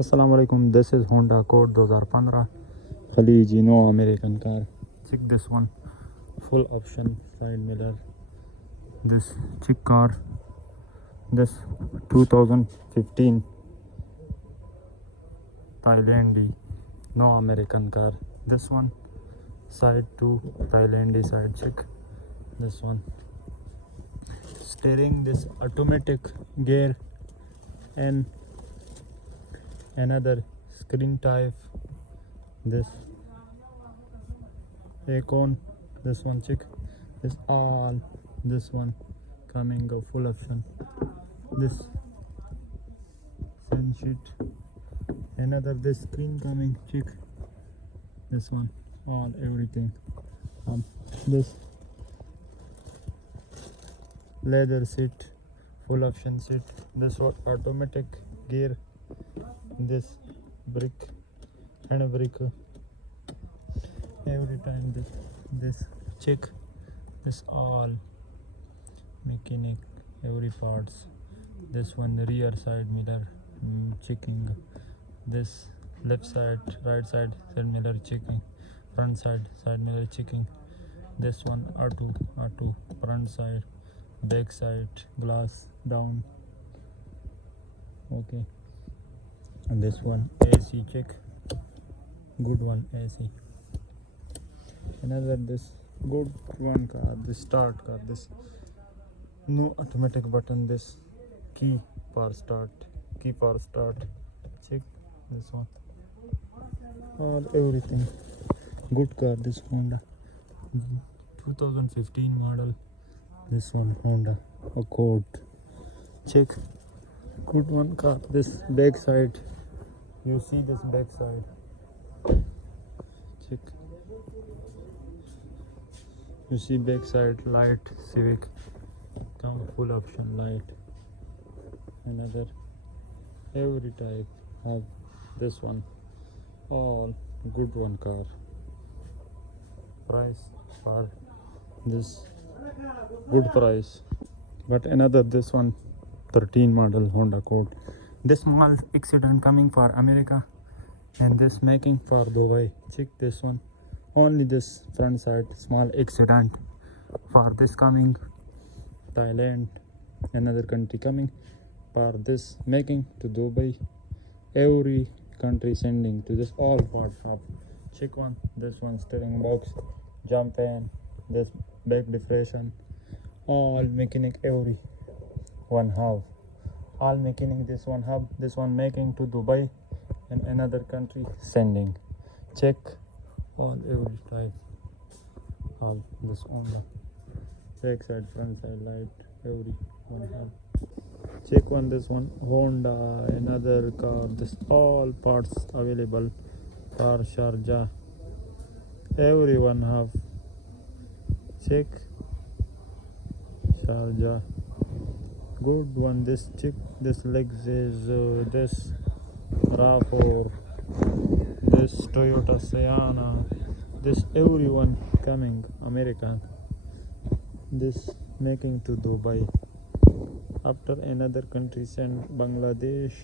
Assalamu alaikum. This is Honda Accord 2015 Khaliji, no American car. Check this one. Full option side mirror. This chick car. This 2015 Thailandi, no American car. This one side to Thailandi side check. This one steering, this automatic gear and another screen type. This icon, this one check. This all, this one coming a full option. This sun sheet, another this screen coming check. This one all everything. This leather seat, full option seat. This one automatic gear. This brick and brick. Every time this check. This all mechanic, every parts. This one the rear side mirror checking. This left side, right side mirror checking. Front side mirror checking. This one R2 front side, back side glass down. Okay. And this one AC check. Good one AC. Another this good one car, this start car. This no automatic button. This key for start check. This one all everything good car. This Honda 2015 model. This one Honda Accord check. Good one car. This back side, you see this back side check. You see back side light, civic come full option light. Another every type have this one all good one car. Price for this good price. But another this one 13 model Honda Accord. This small accident coming for America and this making for Dubai. Check this one. Only this front side small accident for this coming Thailand, another country coming for this making to Dubai. Every country sending to this all part shop. Check one. This one steering box, jump pan, this back depression, all mechanic every one have. All mechanic this one hub, this one making to Dubai and another country sending. Check all every type of this Honda. Back side, front side light, every one have. Check one this one Honda, another car. This all parts available for Sharjah. Everyone have. Check Sharjah. Good one. This check this Lexus, this RAV4, this Toyota Sienna, this everyone coming American. This making to Dubai. After another country send Bangladesh,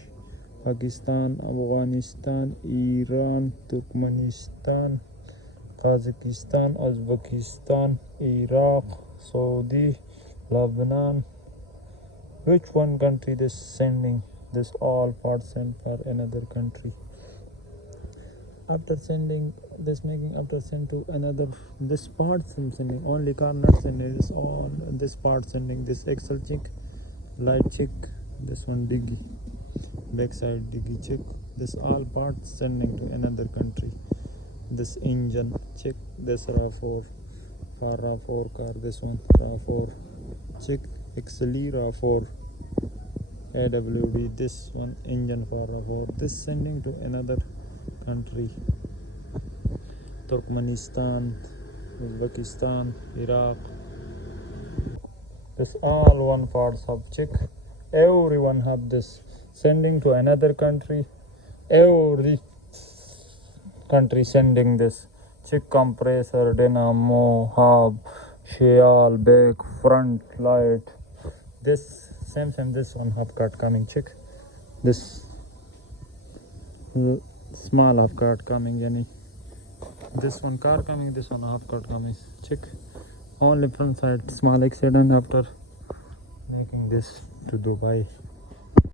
Pakistan, Afghanistan, Iran, Turkmenistan, Kazakhstan, Uzbekistan, Iraq, Saudi, Lebanon. Which one country this sending? This all parts sent for another country. After sending this making, after send to another, this part sending only car not sending. This all this part sending. This Excel check, light check. This one diggy, backside diggy check. This all parts sending to another country. This engine check. This RAV4 for RAV4 car. This one RAV4 check. XLE RAV4 AWD. This one engine for RAV4. This sending to another country. Turkmenistan, Uzbekistan, Iraq. This all one part sub check. Everyone have this sending to another country. Every country sending this check. Compressor, dynamo, hub, shell, back, front light. This same this one half cut coming check. This small half cut coming, yani this one car coming, this one half cut coming. Check, only front side small accident after making this to Dubai.